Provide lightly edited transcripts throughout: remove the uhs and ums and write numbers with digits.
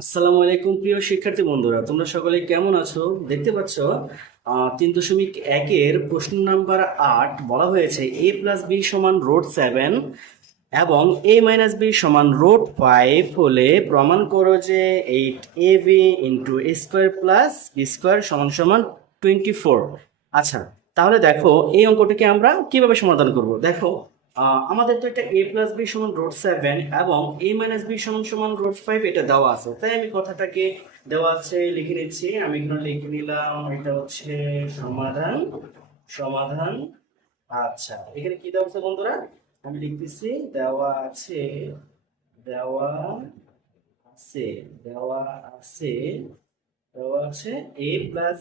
আসসালামু আলাইকুম প্রিয় শিক্ষার্থী বন্ধুরা, তোমরা সকলে কেমন আছো? দেখতে পাচ্ছ 3.1-এর প্রশ্ন নাম্বার 8 বলা হয়েছে a প্লাস বি সমান √7 এবং a মাইনাস বি সমান √5 হলে প্রমাণ করো যে 8ab into a square plus B square সমান সমান 24। আচ্ছা, তাহলে দেখো এই অঙ্কটিকে আমরা কিভাবে সমাধান করব। দেখো আমাদের তো এটা a প্লাস বি সমান √7 এবং a মাইনাস বি সমান সমান √5 এটা দেওয়া আছে, তাই আমি কথাটাকে দেওয়া আছে লিখে নিচ্ছি। আমি এখানে লিখে নিলাম, এটা হচ্ছে সমাধান। সমাধান। আচ্ছা, এখানে কি দেওয়া আছে বন্ধুরা? আমি লিখতেছি দেওয়া আছে, দেওয়া আছে, দেওয়া আছে, দেওয়া আছে a প্লাস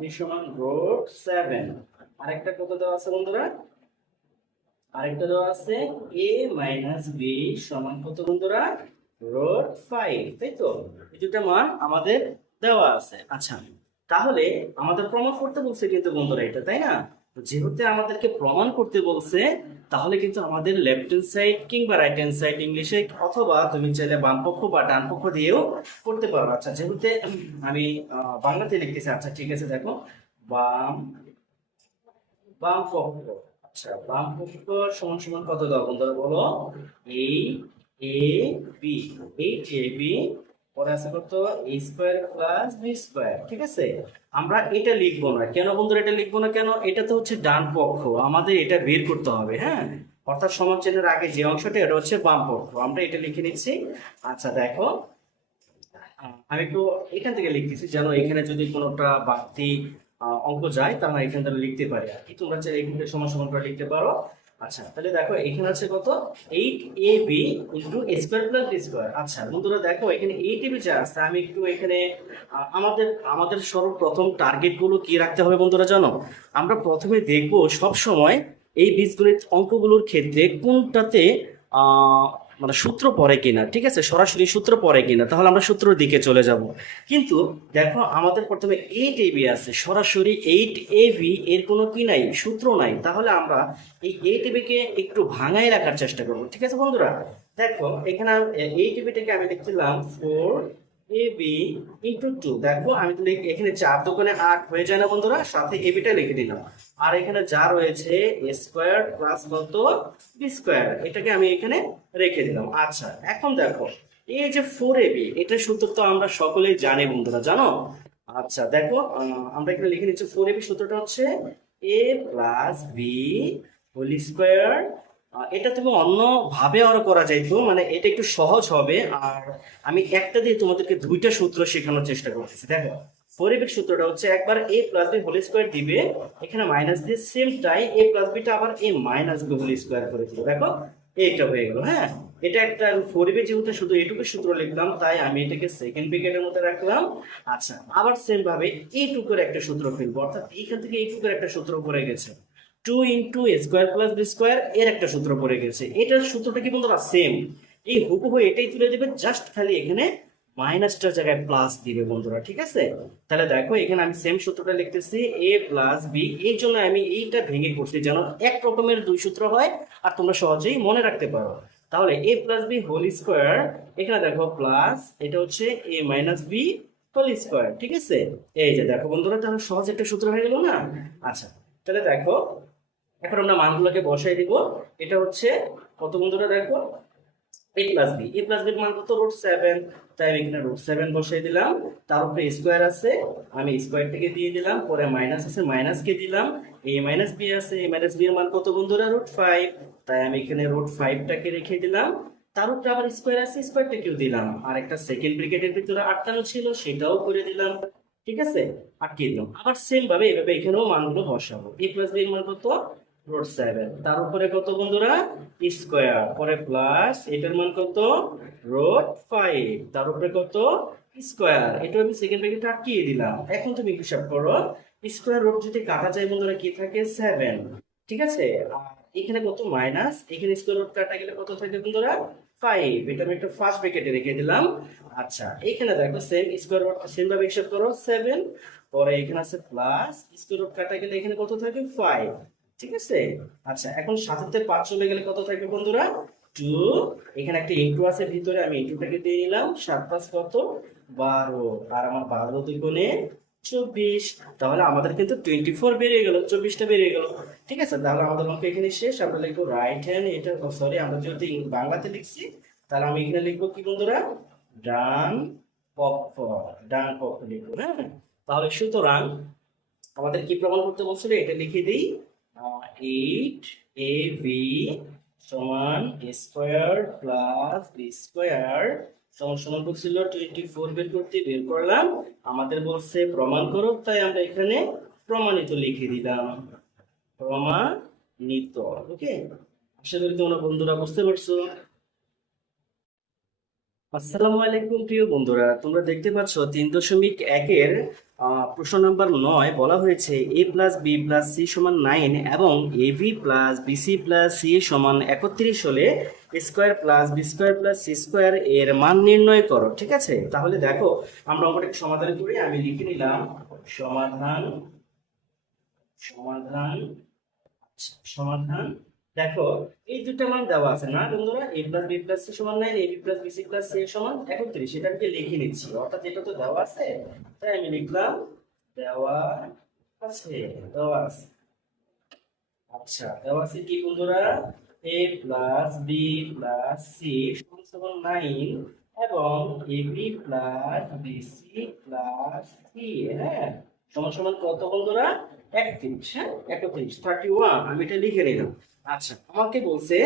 বি সমান √7। আরেকটা কত দেওয়া আছে বন্ধুরা? আরেকটা দেওয়া আছে a মাইনাস বি সমান কত বন্ধুরা? √5, তাই তো? এই দুটো মান আমাদের দেওয়া আছে। আচ্ছা, তাহলে আমাদের প্রমাণ করতে বলছে কিন্তু বন্ধুরা এটা, তাই না? তো যেহেতু আমাদেরকে প্রমাণ করতে বলছে, তাহলে কিন্তু আমাদের লেফট হ্যান্ড সাইড কিংবা রাইট হ্যান্ড সাইড ইংলিশে, অথবা তুমি চাইলে বাম পক্ষ বা ডান পক্ষ দিয়েও করতে পারো। আচ্ছা, যেহেতু আমি বাংলাতে লিখতেছি, আচ্ছা ঠিক আছে, দেখো বাম বাম পক্ষ। আচ্ছা, বাম পক্ষ সমান সমান কত দাও বন্ধুরা বলো? এই এ বি, এই এ বি পরে আছে কত? এ স্কোয়ার প্লাস বি স্কোয়ার। ঠিক আছে, আমরা এটা লিখবো না কেন বন্ধুরা? এটা লিখবো না কেন? এটা তো হচ্ছে ডান পক্ষ, আমাদের এটা বের করতে হবে। হ্যাঁ, অর্থাৎ সমান চিহ্নের আগে যে অংশটা এটা হচ্ছে বাম পক্ষ, আমরা এটা লিখে নিচ্ছি। আচ্ছা দেখো, আমি একটু এখান থেকে লিখতেছি যেন এখানে যদি কোনোটা বাড়তি অঙ্ক যায় তাহলে এখান থেকে লিখতে পারি আর কি। তোমরা চাইলে এখান থেকে সমান সমান করে লিখতে পারো। আচ্ছা, তাহলে দেখো এখানে আছে কত? 8ab into a square plus B square. আচ্ছা বন্ধুরা, দেখো এখানে 8ab যা আছে, আমি একটু এখানে আমাদের আমাদের সর্বপ্রথম টার্গেট গুলো কি রাখতে হবে বন্ধুরা জানো? আমরা প্রথমে দেখবো সব সময় এই বীজগণিত অঙ্কগুলোর ক্ষেত্রে কোনটাতে মানে সূত্র পড়ে কিনা। ঠিক আছে, সরাসরি সূত্র পড়ে কিনা, তাহলে আমরা সূত্রের দিকে চলে যাব। কিন্তু দেখো আমাদের প্রথমে 8ab আছে, সরাসরি 8ab এর কোনো কি নাই, সূত্র নাই। তাহলে আমরা এই 8ab কে একটু ভাঙাই রাখার চেষ্টা করব। ঠিক আছে বন্ধুরা, দেখো এখানে 8ab টাকে আমি লিখছিলাম 4ab ইন্টু 2। দেখো আমি তো এখানে 4 দোকানে 8 হয়ে যায় না বন্ধুরা? সাথে ab টা লিখে দিলাম। আর এখানে যা রয়েছে a স্কোয়ার প্লাস কত? বি স্কোয়ার, এটাকে আমি এখানে রেখে দিলাম। আচ্ছা, এখন দেখো এই যে 4ab, এটার সূত্র তো আমরা সকলেই জানি বন্ধুরা, জানো? আচ্ছা দেখো, আমরা এখানে লিখে নিচ্ছি 4ab সূত্রটা হচ্ছে a plus B whole square. এটা তুমি অন্য ভাবে আরো করা যাইতো, মানে এটা একটু সহজ হবে। আর আমি একটা দিয়ে তোমাদেরকে দুইটা সূত্র শেখানোর চেষ্টা করতেছি। দেখো 4ab সূত্রটা হচ্ছে একবার a plus B whole square দিবে, এখানে মাইনাস দিয়ে সেমটাই a প্লাস বিটা আবার a minus B whole square করে দিবে। দেখো এইটা হয়ে গেল। হ্যাঁ, এটা একটা 4ab যেহেতু শুধু এইটুকু সূত্র লিখলাম, তাই আমি এটাকে সেকেন্ড ব্র্যাকেটের মধ্যে রাখলাম। আচ্ছা, আবার সেম ভাবে এইটুকুর একটা সূত্র ফেলবো, অর্থাৎ এইখান থেকে এইটুকুর একটা সূত্র পড়ে গেছে। 2 ইন্টু এ স্কোয়ার প্লাস বি স্কোয়ার, এর একটা সূত্র পড়ে গেছে। এটার সূত্রটা কি বন্ধুরা? সেম। এই হুবহু এটাই তুলে দিবে, জাস্ট খালি এখানে মাইনাসটার জায়গায় প্লাস দিবে বন্ধুরা। ঠিক আছে, তাহলে দেখো এখানে আমি সেম সূত্রটা লিখতেছি a প্লাস বি। এই জন্য আমি এইটা ভেঙে করছি যেন এক রকমের দুই সূত্র হয় আর তোমরা সহজেই মনে রাখতে পারো। তাহলে a plus B whole square, এখানে দেখো প্লাস, এটা হচ্ছে a minus B whole square. ঠিক আছে, এই যে দেখো বন্ধুরা, তাহলে সহজ একটা সূত্র হয়ে গেল না? আচ্ছা, তাহলে দেখো এখন আমরা মানগুলোকে বসাই দিব। এটা হচ্ছে কত বন্ধুরা? দেখো a plus B, a plus বির মান কত? √7, তাই আমি এখানে √7 বসাই দিলাম। তার উপরে স্কোয়ার আছে, আমি স্কোয়ারটাকে দিয়ে দিলাম। পরে মাইনাস আছে, মাইনাসকে দিলাম। a মাইনাস বি আছে, a মাইনাস বি এর মান কত বন্ধুরা? √5, তাই আমি এখানে √5টাকে রেখে দিলাম। তার উপরে আবার স্কোয়ার আছে, স্কোয়ারটাকেও দিলাম। আর একটা সেকেন্ড ব্র্যাকেটের ভিতরে আটকানো ছিল, সেটাও করে দিলাম। ঠিক আছে, আটকে দিলাম। আবার সেম ভাবে এভাবে এখানেও মানগুলো বসাবো। a প্লাস বি এর মান কত? √7, তার উপরে কত বন্ধুরা? স্কোয়ার, পরে প্লাস, এটার মান কত? √5, তার উপরে কত? স্কোয়ার, এটা আমি সেকেন্ড ব্র্যাকেটে আটকিয়ে দিলাম। এখন তুমি হিসাব করো, স্কোয়ার রুট যদি কাটা যায় বন্ধুরা কি থাকে? 7। ঠিক আছে, আর এখানে কত? মাইনাস, এখানে স্কোয়ার রুট কাটা গেলে কত থাকে বন্ধুরা? 5, এটা আমি একটা ফার্স্ট ব্র্যাকেটে রেখে দিলাম। আচ্ছা, এখানে দেখো সেম স্কোয়ার রুট সেম ভাবে হিসাব করো 7, পরে এখানে আছে প্লাস, স্কোয়ার রুট কাটা গেলে এখানে কত থাকে? 5। ঠিক আছে, আচ্ছা এখন 7 তে 5 চলে গেলে কত থাকবে বন্ধুরা? টু, এখানে একটা ইন্টু আছে ভিতরে, আমি ইন্টুটাকে দিয়ে নিলাম, 7 + 5 কত, 12, আর আমার 12 দুগুণে 24, তাহলে আমাদের কিন্তু 24 বেরিয়ে গেল, 24টা বেরিয়ে গেল। ঠিক আছে, তাহলে আমাদের অঙ্ক এখানে শেষ। আমরা লিখবো রাইট হ্যান্ড, এটা সরি আমরা যদি বাংলাতে লিখছি তাহলে আমি এখানে লিখবো কি বন্ধুরা, ডান পক্ষ, ডান পক্ষ লিখবো। হ্যাঁ, তাহলে সুতরাং আমাদের কি প্রমাণ করতে বলছিল এটা লিখে দিই, 8ab সমান স্কোয়ার প্লাস বি স্কোয়ার সমান সমান বলছিল 24 বের করতে, বের করলাম, আমাদের বলছে প্রমাণ করো, তাই আমরা এখানে প্রমাণিত লিখে দিলাম, প্রমাণিত। ওকে, আশা করি তোমরা বন্ধুরা বুঝতে পারছো। আসসালামু আলাইকুম প্রিয় বন্ধুরা, তোমরা দেখতে পাচ্ছ 3.1-এর প্রশ্ন নাম্বার 9 বলা হয়েছে a plus B plus C সমান 9 এবং A B plus BC plus C সমান 31 হলে square plus B square plus C square এর মান নির্ণয় করো। ঠিক আছে, তাহলে দেখো আমরা অঙ্কটাকে সমাধান করি। আমি লিখে নিলাম সমাধান, সমাধান, সমাধান। দেখো এই দুটো মান দেওয়া আছে না বন্ধুরা, a plus B plus C সমান 9, A B plus BC plus C সমান 31, সেটা আমি লিখে নিচ্ছি, অর্থাৎ এটা তো দেওয়া আছে, তাই আমি লিখলাম দেওয়া আছে, দেওয়া আছে। আচ্ছা, দেওয়া আছে কি বন্ধুরা, a plus B plus C সমান 9 এবং A B plus BC plus C, হ্যাঁ, সমান সমান কত বন্ধুরা, 31। হ্যাঁ, 31, 31 আমি এটা লিখে নিলাম। আচ্ছা, আমাকে বলছে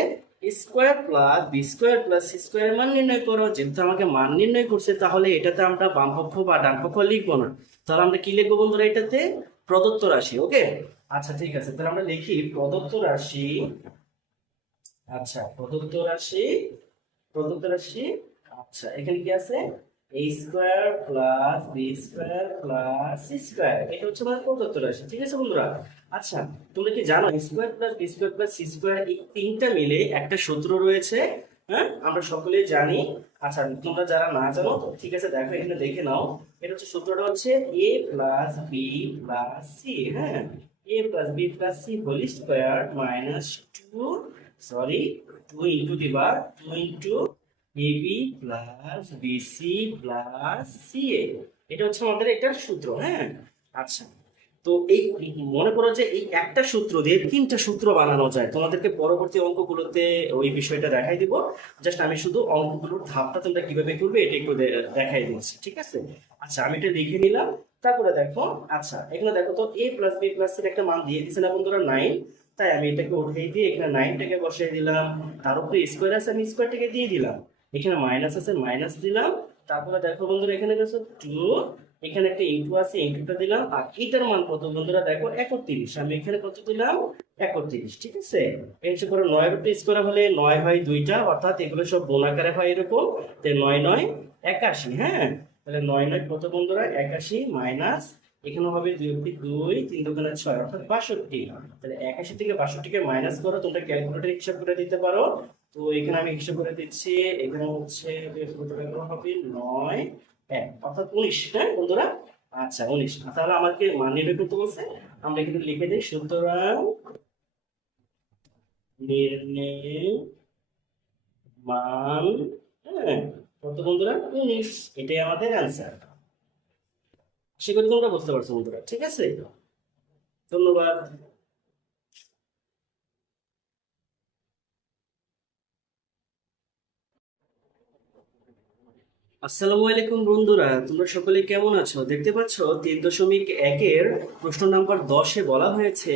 square plus B square plus C square মান নির্ণয় করো। যেহেতু আমাকে মান নির্ণয় করছে, তাহলে এটাতে আমরা বাম পক্ষ বা ডান পক্ষ লিখবো না, তাহলে আমরা কি লিখবো বন্ধুরা, এটাতে প্রদত্ত রাশি। ওকে, আচ্ছা ঠিক আছে, তাহলে আমরা লিখি প্রদত্ত রাশি। আচ্ছা, প্রদত্ত রাশি, প্রদত্ত রাশি। আচ্ছা, এখানে কি আছে, a square plus B square plus C square, এটা হচ্ছে আমাদের প্রদত্ত রাশি। ঠিক আছে বন্ধুরা, আচ্ছা তোমরা কি জানো square plus B square plus C square এই তিনটা মিলে একটা সূত্র রয়েছে? হ্যাঁ, আমরা সকলেই জানি। আচ্ছা, তোমরা যারা না জানো, ঠিক আছে দেখো এখানে দেখে নাও, এটা হচ্ছে সূত্রটা হচ্ছে a plus B plus C, হ্যাঁ, a plus B plus C whole square minus 2, sorry 2 into দিবা 2 into AB plus BC plus CA, এটা হচ্ছে আমাদের একটা সূত্র। হ্যাঁ, আচ্ছা, তো এই মনে করো যে এই একটা সূত্র দিয়ে তিনটা সূত্র বানানো যায়। তোমাদেরকে পরবর্তী অঙ্কগুলোতে ওই বিষয়টা দেখাই দিব, জাস্ট আমি শুধু অঙ্কগুলোর ধাপটা তোমরা কিভাবে করবে এটা একটু দেখাই দিচ্ছি। ঠিক আছে, আচ্ছা আমি এটা লিখে নিলাম। তারপরে দেখো, আচ্ছা এখানে দেখো তো a প্লাস বি প্লাস সির একটা মান দিয়ে দিচ্ছে না বন্ধুরা, 9, তাই আমি এটাকে উঠিয়ে দিয়ে এখানে 9টাকে বসিয়ে দিলাম, তার উপরে স্কোয়ার আছে আমি স্কোয়ারটাকে দিয়ে দিলাম, এখানে মাইনাস আছে মাইনাস দিলাম, তারপরে দেখো বন্ধুরা এখানে দেখো 2, এখানে একটা ইনটু আছে ইনটুটা দিলাম, আর এটার মান কত বন্ধুরা দেখো 31, আমি এখানে কত দিলাম 31। ঠিক আছে, এসে করে 9 এর উপরে স্কোয়ার হলে 9 হয় 2টা, অর্থাৎ এগুলো সব গুণ আকারে হয় এরকম, তাই 9 9 81। হ্যাঁ, তাহলে 9 9 কত বন্ধুরা 81 মাইনাস এখানে হবে 2 2 3 2 6 অর্থাৎ 62। তাহলে 81 থেকে 62কে মাইনাস করো, তোমরা ক্যালকুলেটরে হিসাব করে দিতে পারো। তো এখানে আমি হিসাব করে দিচ্ছি, এখানে হচ্ছে হবে 9 1 অর্থাৎ 19। হ্যাঁ বন্ধুরা, আচ্ছা 19, তাহলে আমাকে মান নির্ণয় করতে বলছে, আমরা এখানে লিখে দিই সুতরাং নির্ণয় মান, হ্যাঁ কত বন্ধুরা 19, এটাই আমাদের অ্যান্সার। আশা করি তোমরা বুঝতে পারছো বন্ধুরা। ঠিক আছে, ধন্যবাদ। আসসালামু আলাইকুম বন্ধুরা, তোমরা সকলে কেমন আছো? দেখতে পাচ্ছ 3.1-এর প্রশ্ন নাম্বার 10-এ বলা হয়েছে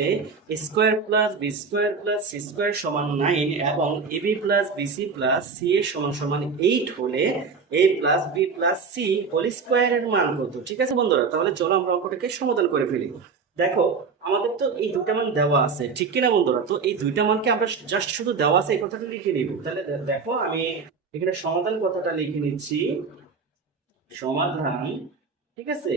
square plus B square plus C square সমান 9 এবং AB plus BC plus C এর সমান সমান 8 হলে A plus B plus C whole স্কোয়ারের মান কত? ঠিক আছে বন্ধুরা, তাহলে চলো আমরা অঙ্কটাকে সমাধান করে ফেলি। দেখো আমাদের তো এই দুটা মান দেওয়া আছে, ঠিক কিনা বন্ধুরা? তো এই দুইটা মানকে আমরা জাস্ট শুধু দেওয়া আছে এই কথাটা লিখে নিব। তাহলে দেখো আমি এখানে সমাধান কথাটা লিখে নিচ্ছি, সমাধান। ঠিক আছে,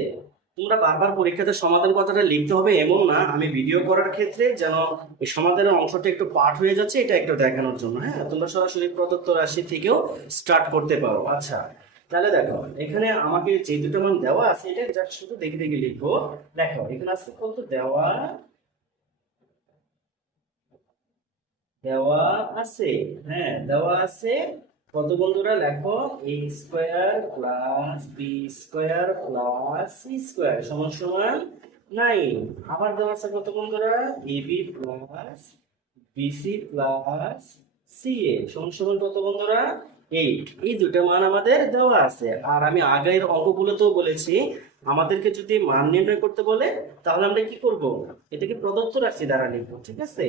তোমরা বারবার পরীক্ষাতে সমাধান কথাটা লিখতে হবে এমন না, আমি ভিডিও করার ক্ষেত্রে যেন এই সমাধানের অংশটা একটু পাঠ হয়ে যাচ্ছে এটা একটু দেখানোর জন্য। হ্যাঁ, তোমরা সরাসরি প্রদত্ত রাশি থেকেও স্টার্ট করতে পারো। আচ্ছা, তাহলে দেখো এখানে আমাকে যে দুটো মান দেওয়া আছে এটা জাস্ট শুধু দেখে দেখে লিখবো। দেখো এখানে আছে কত দেওয়া, দেওয়া আছে। হ্যাঁ, দেওয়া আছে। কত বন্ধুরা লেখো, A square plus B square plus C square সমান সমান 9। আবার দেওয়া আছে কত বন্ধুরা, A B plus BC plus CA সমান সমান কত বন্ধুরা, 8। এই দুটো মান আমাদের দেওয়া আছে। আর আমি আগের অঙ্কগুলোতেও বলেছি, আমাদেরকে যদি মান নির্ণয় করতে বলে তাহলে আমরা কি করব, এটাকে প্রদত্ত রাশি দ্বারা লিখবো। ঠিক আছে,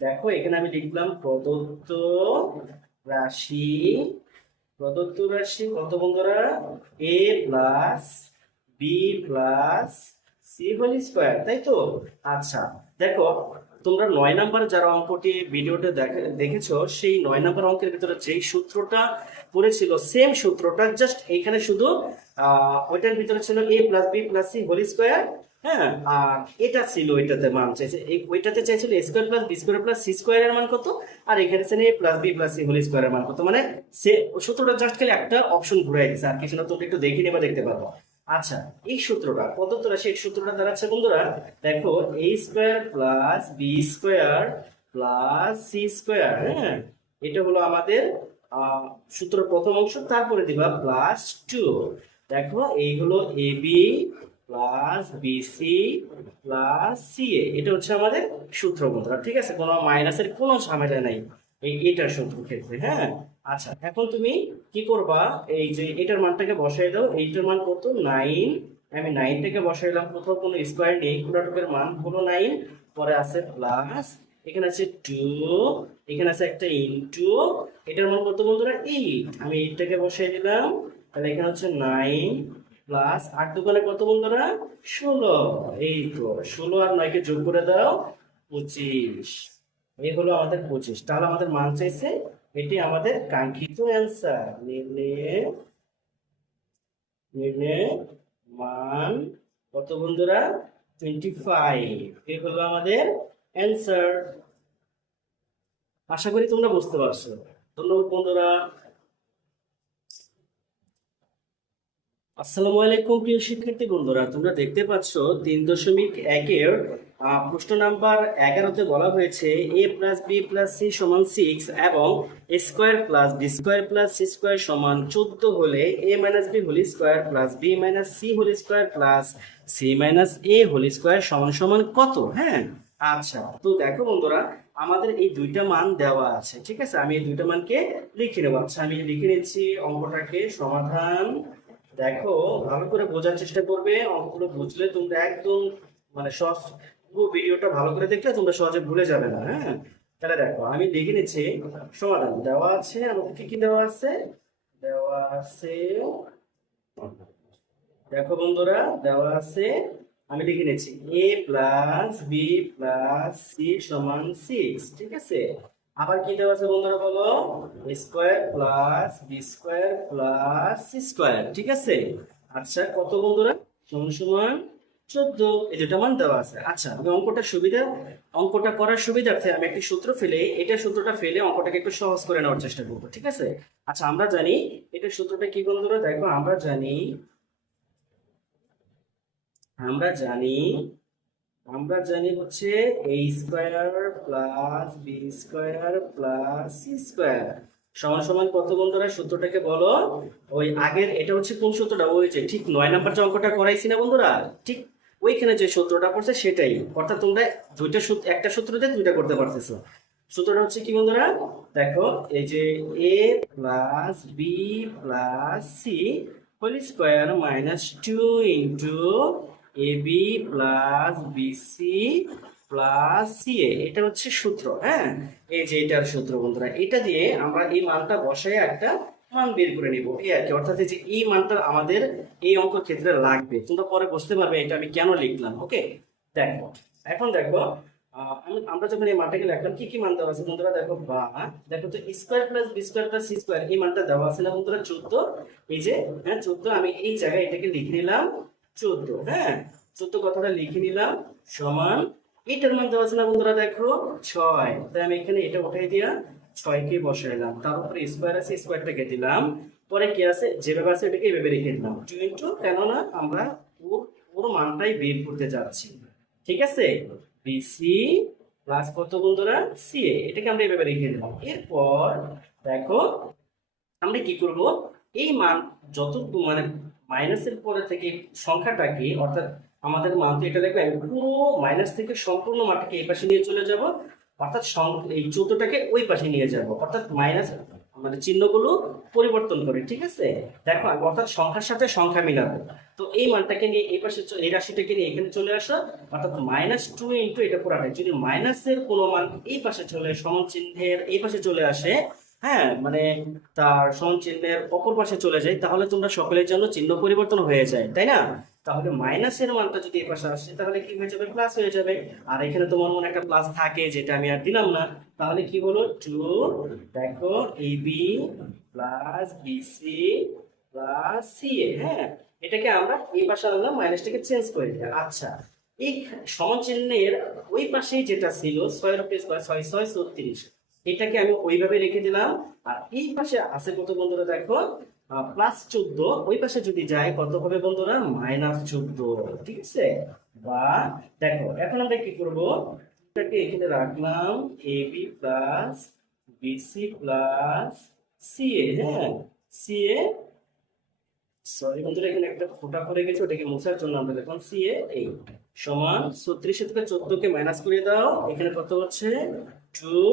দেখো এখানে আমি লিখলাম রাশি প্রদত্ত রাশি কত বন্ধুরা, A plus B plus C whole square, তাই তো। আচ্ছা, দেখো তোমরা 9 নাম্বার যারা অঙ্কটি ভিডিওটা দেখেছো, সেই 9 নাম্বার অঙ্কের ভিতরে যেই সূত্রটা পড়েছিল সেম সূত্রটা, জাস্ট এখানে শুধু ওইটার ভিতরে ছিল A plus B plus C whole square. হ্যাঁ, আর এটা ছিল ওইটাতে মান চাইছে, ওইটাতে চাইছিল A square plus B square plus C স্কোয়ারের মান কত, আর এখানে ছিল A plus B plus C whole স্কোয়ারের মান কত। মানে সে সূত্রটা জাস্ট খালি একটা অপশন ঘুরাই দিচ্ছে, আর কিছু না। তোমরা একটু দেখে নেবা, দেখতে পারবো। আচ্ছা, এই সূত্রটা প্রদত্ত রাশি, এই সূত্রটা দাঁড়াচ্ছে বন্ধুরা, দেখো A square plus B square plus C square. হ্যাঁ, এটা হলো আমাদের সূত্রের প্রথম অংশ। তারপরে দিবা প্লাস 2। দেখো এই হলো A B plus BC plus CA, এটা হচ্ছে আমাদের সূত্র বন্ধুরা। ঠিক আছে, কোনো মাইনাসের কোনো ঝামেলা নাই এটার সূত্র ক্ষেত্রে। হ্যাঁ, আচ্ছা এখন তুমি কি করবা, এই যে এটার মানটাকে বসাই দাও। এইটার মান কত, 9। আমি 9টাকে বসাইলাম, কোথাও কোনো স্কোয়ার নেই, পুরোটুকের মান হলো 9। পরে আছে প্লাস, এখানে আছে 2, এখানে আছে একটা ইনটু, এটার মান কত বন্ধুরা, 8। আমি 8টাকে বসাই দিলাম, তাহলে এখানে হচ্ছে 9 প্লাস 8 দোকানে কত বন্ধুরা, 16। এই তো 16 আর 9কে যোগ করে দাও, 25। এই হলো আমাদের 25। তাহলে আমাদের মান চাইছে, এটি আমাদের কাঙ্ক্ষিত অ্যান্সার। নির্ণয় মান কত বন্ধুরা, 25। এই হলো আমাদের অ্যান্সার। আশা করি তোমরা বুঝতে পারছো। ধন্যবাদ বন্ধুরা। আসসালামু আলাইকুম প্রিয় শিক্ষার্থী বন্ধুরা, তোমরা দেখতে পাচ্ছ 3.1-এর প্রশ্ন নাম্বার 11-তে বলা হয়েছে A plus B plus C সমান 6 এবং A square plus B square plus C square সমান 14 হলে A minus B whole square plus B minus C whole square plus C minus A whole square সমান সমান কত। হ্যাঁ, আচ্ছা তো দেখো বন্ধুরা, আমাদের এই দুইটা মান দেওয়া আছে। ঠিক আছে, আমি এই দুইটা মানকে লিখে নেবো। আচ্ছা, আমি লিখে নিচ্ছি অঙ্কটাকে। সমাধান, দেখো ভালো করে বোঝার চেষ্টা করবে। অঙ্কগুলো বুঝলে তোমরা একদম মানে সহজ, পুরো ভিডিওটা ভালো করে দেখলে তোমরা সহজে ভুলে যাবে না। হ্যাঁ, তাহলে দেখো আমি লিখে নিচ্ছি। সমাধান দেওয়া আছে, আমাদের কি কি দেওয়া আছে, দেওয়া আছে, দেখো বন্ধুরা দেওয়া আছে, আমি লিখে নিচ্ছি এ প্লাস বি প্লাস সি সমান 6। ঠিক আছে, আবার কি দেওয়া আছে বন্ধুরা বলো, square plus B square plus C square. ঠিক আছে, আচ্ছা কত বন্ধুরা, সমান সমান 14। এই দুটা মান দেওয়া আছে। আচ্ছা, আমি অঙ্কটা করার সুবিধার্থে আমি একটি সূত্র ফেলে, এটা সূত্রটা ফেলে অঙ্কটাকে একটু সহজ করে নেওয়ার চেষ্টা করবো। ঠিক আছে, আচ্ছা আমরা জানি এটা সূত্রটা কি বন্ধুরা, দেখো আমরা জানি আমরা জানি হচ্ছে a square plus B square plus C square সমান সমান কত বন্ধুরা, সূত্রটাকে বলো। ওই আগের এটা হচ্ছে কোন সূত্রটা, ওই যে ঠিক 9 নাম্বার যে অঙ্কটা করাইছি না বন্ধুরা, ঠিক ওইখানে যে সূত্রটা পড়ছে সেটাই। অর্থাৎ তোমরা দুইটা সূত্র, একটা সূত্র দিয়ে দুইটা করতে পারতেছো। সূত্রটা হচ্ছে কি বন্ধুরা, দেখো এই যে a plus B plus C whole square minus 2 into A B plus BC plus CA, এটা হচ্ছে সূত্র। হ্যাঁ, এই যে এটার সূত্র বন্ধুরা, এটা দিয়ে আমরা এই মানটা বসাই একটা মান বের করে নিব, এই আর কি। অর্থাৎ এই যে এই মানটা আমাদের এই অঙ্ক ক্ষেত্রে লাগবে। তোমরা পরে বুঝতে পারবে এটা আমি কেন লিখলাম। ওকে, দেখো এখন দেখো আমরা যখন এই মানটাকে লিখলাম কি কি মান দেওয়া আছে বন্ধুরা, দেখো দেখো তো square plus B square plus C square, এই মানটা দেওয়া আছে না বন্ধুরা, 14। এই যে হ্যাঁ 14, আমি এই জায়গায় এটাকে লিখে নিলাম 14। হ্যাঁ, 14 কথাটা লিখে নিলাম সমান, এটার মান দেওয়া আছে না বন্ধুরা, দেখো 6। তাই আমি এখানে এটা উঠাই দিয়া 6কে বসাইলাম, তার উপরে স্কোয়ার আছে, স্কোয়ারটাকে দিলাম। পরে কি আছে, যেভাবে আছে এটাকে এভাবে রেখে দিলাম 2 ইন্টু, কেননা আমরা ওর মানটাই বের করতে যাচ্ছি। ঠিক আছে, বিসি প্লাস কত বন্ধুরা সি এ, এটাকে আমরা এভাবে লিখে দিলাম। এরপর দেখো আমরা কি করব, এই মান যত মানে মাইনাসের পরে থেকে সংখ্যাটাকে, অর্থাৎ আমাদের মান তো এটা দেখবে, আমি পুরো মাইনাস থেকে সম্পূর্ণ মানটাকে এই পাশে নিয়ে চলে যাব, অর্থাৎ এই 14টাকে ওই পাশে নিয়ে যাব, অর্থাৎ মাইনাস মানে চিহ্নগুলো পরিবর্তন করে, ঠিক আছে। দেখো অর্থাৎ সংখ্যার সাথে সংখ্যা মিলাবো। তো এই মানটাকে নিয়ে এই পাশে এই রাশিটাকে নিয়ে এখানে চলে আসা, অর্থাৎ -2 ইন্টু এটা পুরাটাই, যদি মাইনাসের কোনো মান এই পাশে চলে সমান চিহ্নের এই পাশে চলে আসে, হ্যাঁ মানে তার সমান চিহ্নের অপর পাশে চলে যায়, তাহলে তোমরা সকলের জন্য চিহ্ন পরিবর্তন হয়ে যায়, তাই না? তাহলে মাইনাসের মানটা যদি এই পাশে আসে তাহলে কি হয়ে যাবে, প্লাস হয়ে যাবে। আর এখানে তোমার মনে একটা প্লাস থাকে যেটা আমি আর দিলাম না, তাহলে কি হলো 2, দেখো AB plus BC plus CA. হ্যাঁ, এটাকে আমরা এই পাশে আনলাম, মাইনাসটাকে চেঞ্জ করে দিই। আচ্ছা, এই সমান চিহ্নের ওই পাশে যেটা ছিল 6 × 6 = 6, 6 × 6 = 36, এটাকে আমি ওইভাবে রেখে দিলাম। আর এই পাশে আছে কত বন্ধুরা, দেখো +14, ওই পাশে যদি যায় কত হবে বন্ধুরা, -14, ঠিক আছে। বা দেখো এখন আমরা কি করব, এটাকে এখানে রাখলাম AB plus BC plus CA. হ্যাঁ, সিএ, সরি বন্ধুরা এখানে একটা ফোঁটা পড়ে গেছে, ওটাকে মোছার জন্য আমরা লিখলাম সিএ এই সমান 36 থেকে 14কে মাইনাস করে দাও, এখানে কত হচ্ছে 2,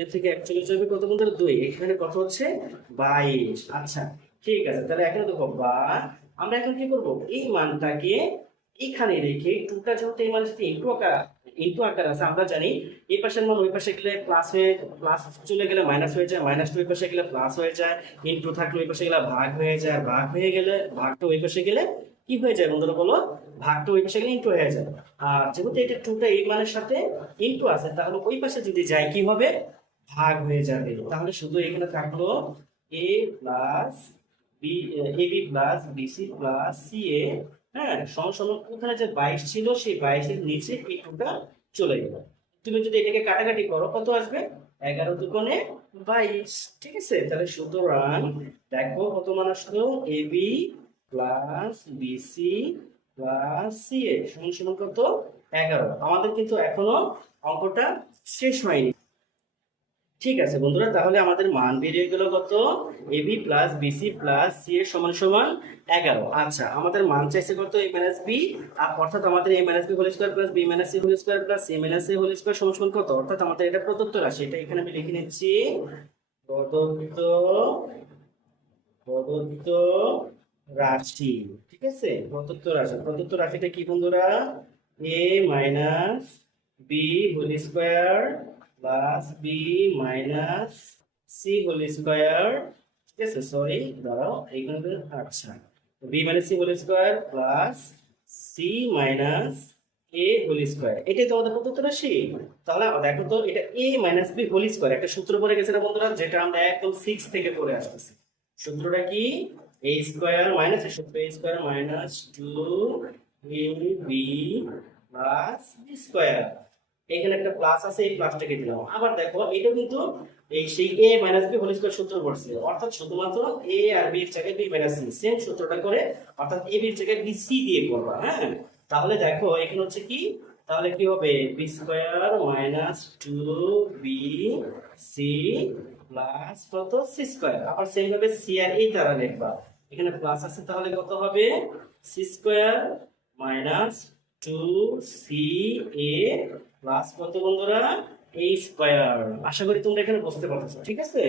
এর থেকে 1 চলে যাবে কত বন্ধুরা 2, এখানে কত হচ্ছে 22। আচ্ছা ঠিক আছে, তাহলে এখানে দেখো বা আমরা এখন কি করব, এই মানটাকে এখানে রেখে টুটা যেহেতু এই মানের সাথে ইনটু আকার আছে, আমরা জানি এই পাশের মান ওই পাশে গেলে প্লাস হয়ে, প্লাস চলে গেলে মাইনাস হয়ে যায়, মাইনাসটা ওই পাশে গেলে প্লাস হয়ে যায়, ইনটু থাকলে ওই পাশে গেলে ভাগ হয়ে যায়, ভাগ হয়ে গেলে ভাগটা ওই পাশে গেলে কি হয়ে যায় বন্ধুরা বলো, ভাগটা ওই পাশে গেলে ইনটু হয়ে যায়। আর যেহেতু এটা টুটা এই মানের সাথে ইনটু আছে, তাহলে ওই পাশে যদি যায় কি হবে, ভাগ হয়ে যাবে। তাহলে শুধু এখানে থাকলো A plus B, AB plus BC plus CA, হ্যাঁ সমান সমান ওখানে যে 22 ছিল সেই 22-এর নিচে এই টুটা চলে গেল। তুমি যদি এটাকে কাটাকাটি করো কত আসবে, 11 দুগুণে 22, ঠিক আছে। তাহলে সুতরাং দেখো কত মান আসলো, AB plus BC plus CA সমান সমান কত, 11। আমাদের কিন্তু এখনো অঙ্কটা শেষ হয়নি, ঠিক আছে বন্ধুরা। তাহলে আমাদের মান বেরিয়ে গেল কত, AB plus BC plus C এর সমান সমান 11। আচ্ছা, আমাদের মান চাইছে কত, এ মাইনাস বি, অর্থাৎ আমাদের A minus B whole square plus B minus C whole square plus C minus A whole square সমান সমান কত, অর্থাৎ আমাদের এটা প্রদত্ত রাশি, এটা এখানে আমি লিখে নিচ্ছি, প্রদত্ত প্রদত্ত রাশি, ঠিক আছে। প্রদত্ত রাশি, প্রদত্ত রাশিটা কি বন্ধুরা, A minus B whole square plus B minus C whole square, ঠিক আছে। সরি দাঁড়াও এইখানে, আচ্ছা, B minus C whole square plus C minus A whole square, এটাই তো আমাদের প্রদত্ত রাশি। তাহলে দেখো তো, এটা A minus B whole square, একটা সূত্র পড়ে গেছে না বন্ধুরা, যেটা আমরা একদম 6 থেকে পড়ে আসতেছি। সূত্রটা কি, এ স্কয়ার মাইনাস এ সূত্র, A square minus 2ab plus B square, এখানে একটা প্লাস আছে, এই প্লাসটাকে দিলাম। আবার দেখো এটা কিন্তু এই সেই a minus B whole square সূত্র পড়ছে, অর্থাৎ শুধুমাত্র a আর b এর জায়গায় b মাইনাস c, সেম সূত্রটা করে, অর্থাৎ a b এর জায়গায় b c দিয়ে করবা। হ্যাঁ, তাহলে দেখো এখানে হচ্ছে কি, তাহলে কি হবে, B square minus 2b c plus কত সি স্কয়ার, আবার সেম ভাবে সি আর এই দ্বারা লিখবা, এখানে প্লাস আছে, তাহলে কত হবে C square minus 2ca plus কত বন্ধুরা, a স্কয়ার। আশা করি তোমরা এখানে বুঝতে পারছো, ঠিক আছে।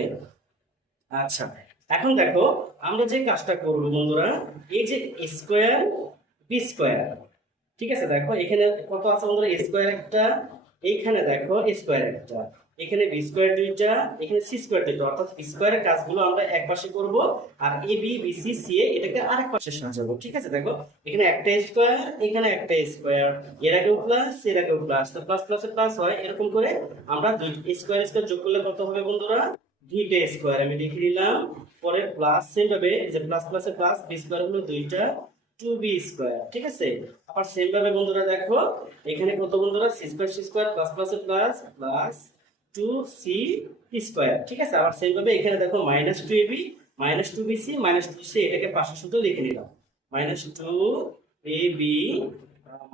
আচ্ছা, এখন দেখো আমরা যে কাজটা করব বন্ধুরা, এই যে a স্কয়ার বি স্কয়ার, ঠিক আছে। দেখো এখানে কত আছে বন্ধুরা, a স্কয়ার একটা, এইখানে দেখো a স্কয়ার একটা, এখানে বি স্কয়ার দুইটা, এখানে সি স্কয়ার দুইটা, অর্থাৎ স্কয়ারের কাজগুলো আমরা এক পাশে করব, আর A B B C C এ এটাকে আরেক পাশে সাজাবো, ঠিক আছে। দেখো এখানে একটা স্কয়ার, এখানে একটা স্কয়ার, এর আগেও প্লাস এর আগেও প্লাস, তো প্লাস প্লাসে প্লাস হয়, এরকম করে আমরা দুই স্কয়ার স্কয়ার যোগ করলে কত হবে বন্ধুরা, দুইটা স্কয়ার আমি লিখে দিলাম। পরে প্লাস সেম ভাবে যে প্লাস প্লাসে প্লাস, বি স্কয়ার হলো দুইটা, 2b স্কয়ার, ঠিক আছে। আবার সেম ভাবে বন্ধুরা দেখো এখানে কত বন্ধুরা, C square C square plus প্লাসে প্লাস প্লাস 2c স্কয়ার, ঠিক আছে। আবার সেম ভাবে এখানে দেখো minus 2ab minus 2bc minus 2c, এটাকে পাশে শুধু লিখে নিলাম, minus 2ab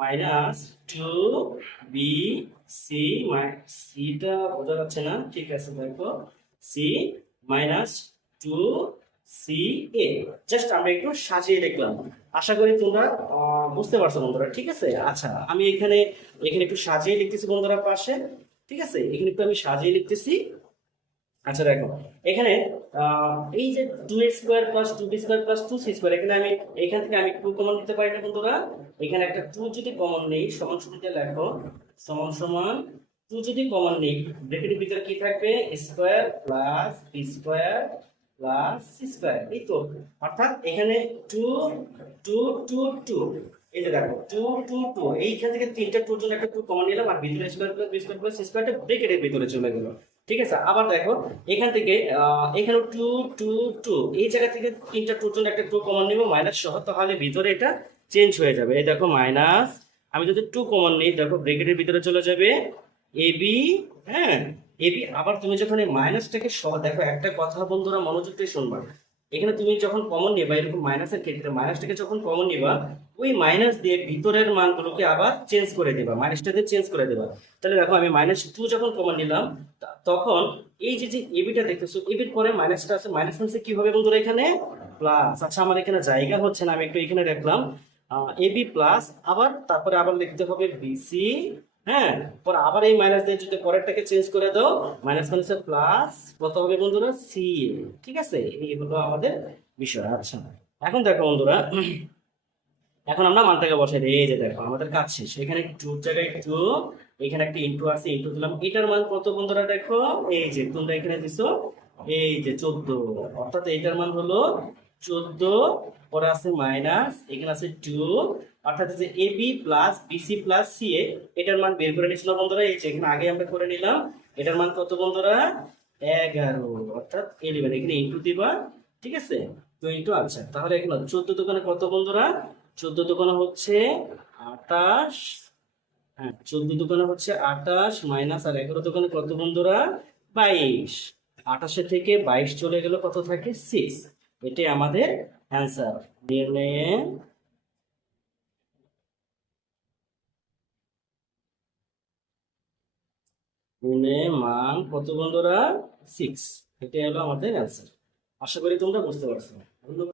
minus two B C, সিটা বোঝা যাচ্ছে না, ঠিক আছে দেখো, C minus two C A. Just আমরা একটু সাজিয়ে দেখলাম, আশা করি তোমরা বুঝতে পারছো বন্ধুরা, ঠিক আছে। আচ্ছা আমি এখানে এখানে একটু সাজিয়ে লিখতেছি বন্ধুরা পাশে, ঠিক আছে, এখানে একটু আমি সাজিয়ে লিখতেছি। আচ্ছা দেখো এখানে এই যে two A square plus two B square plus two C square, এখানে আমি এখান থেকে আমি টু কমন নিতে পারি না বন্ধুরা। এখানে একটা টু যদি কমন নেই, সমান সূত্রে লেখো সমান সমান টু যদি কমন নেই, ব্র্যাকেটের ভিতরে কি থাকবে, square plus B square plus C square, এই তো। অর্থাৎ এখানে টু টু টু টু, এই যে দেখো টু টু টু, এইখান থেকে তিনটা টুর জন্য একটা টু কমন নিলাম, আর ভিতরে square plus B square plus C স্কোয়ারটা ব্র্যাকেটের ভিতরে চলে গেল, ঠিক আছে। আবার দেখো এখান থেকে এখানে টু টু টু, এই জায়গা থেকে তিনটা টুর জন্য একটা টু কমন নিব মাইনাস সহ, তাহলে ভিতরে এটা চেঞ্জ হয়ে যাবে। এই দেখো মাইনাস, আমি যদি টু কমন নিই দেখো ব্র্যাকেটের ভিতরে চলে যাবে এবি, হ্যাঁ এবি। আবার তুমি যখন এই মাইনাসটাকে সহ, দেখো একটা কথা বন্ধুরা মনোযোগ দিয়ে শুনবা, এখানে তুমি যখন কমন নিবা এরকম মাইনাসের ক্ষেত্রে, মাইনাসটাকে যখন কমন নিবা ওই মাইনাস দিয়ে ভিতরের মানগুলোকে আবার চেঞ্জ করে দিবা, মাইনাসটা দিয়ে চেঞ্জ করে দিবা। তাহলে দেখো আমি মাইনাস টু যখন কমন নিলাম, তখন এই যে যে এবিটা দেখতেছো, এবির পরে মাইনাসটা আছে, মাইনাস মাইনাসে কি হবে বন্ধুরা এখানে প্লাস। আচ্ছা আমার এখানে জায়গা হচ্ছে না, আমি একটু এখানে রাখলাম এবি প্লাস, আবার তারপরে আবার লিখতে হবে বিসি, হ্যাঁ, পরে আবার এই মাইনাস দিয়ে যদি পরেরটাকে চেঞ্জ করে দাও, মাইনাস মাইনাসে প্লাস, কত হবে বন্ধুরা সি, ঠিক আছে। এই হলো আমাদের বিষয়। আচ্ছা এখন দেখো বন্ধুরা, এখন আমরা মানটাকে বসাই দিই, এই যে দেখো আমাদের কাজ শেষ। এখানে টু জায়গায় টু, এখানে একটা ইনটু আছে, ইনটু দিলাম। এটার মান কত বন্ধুরা দেখো, এই যে তোমরা এখানে দিছো এই যে 14, অর্থাৎ এটার মান হলো 14, পরে আছে মাইনাস, এখানে আছে টু, অর্থাৎ যে A B plus BC plus C A, এটার মান বের করে নিয়েছিল বন্ধুরা, এই যে এখানে আগে আমরা করে নিলাম। এটার মান কত বন্ধুরা 11, অর্থাৎ 11, এখানে ইনটু দিবা, ঠিক আছে, তো ইনটু। আচ্ছা তাহলে এখানে 14 দোকানে কত বন্ধুরা, 14 দোকানে হচ্ছে 28, হ্যাঁ 14 দোকানে হচ্ছে 28 মাইনাস আর 11 দোকানে কত বন্ধুরা 22, 28 থেকে 22 চলে গেল, কত থাকে 6। এটাই আমাদের অ্যান্সার। নির্ণয়ে গুণে মান কত বন্ধুরা 6, এটাই হলো আমাদের অ্যান্সার। আশা করি তোমরা বুঝতে পারছো। ধন্যবাদ।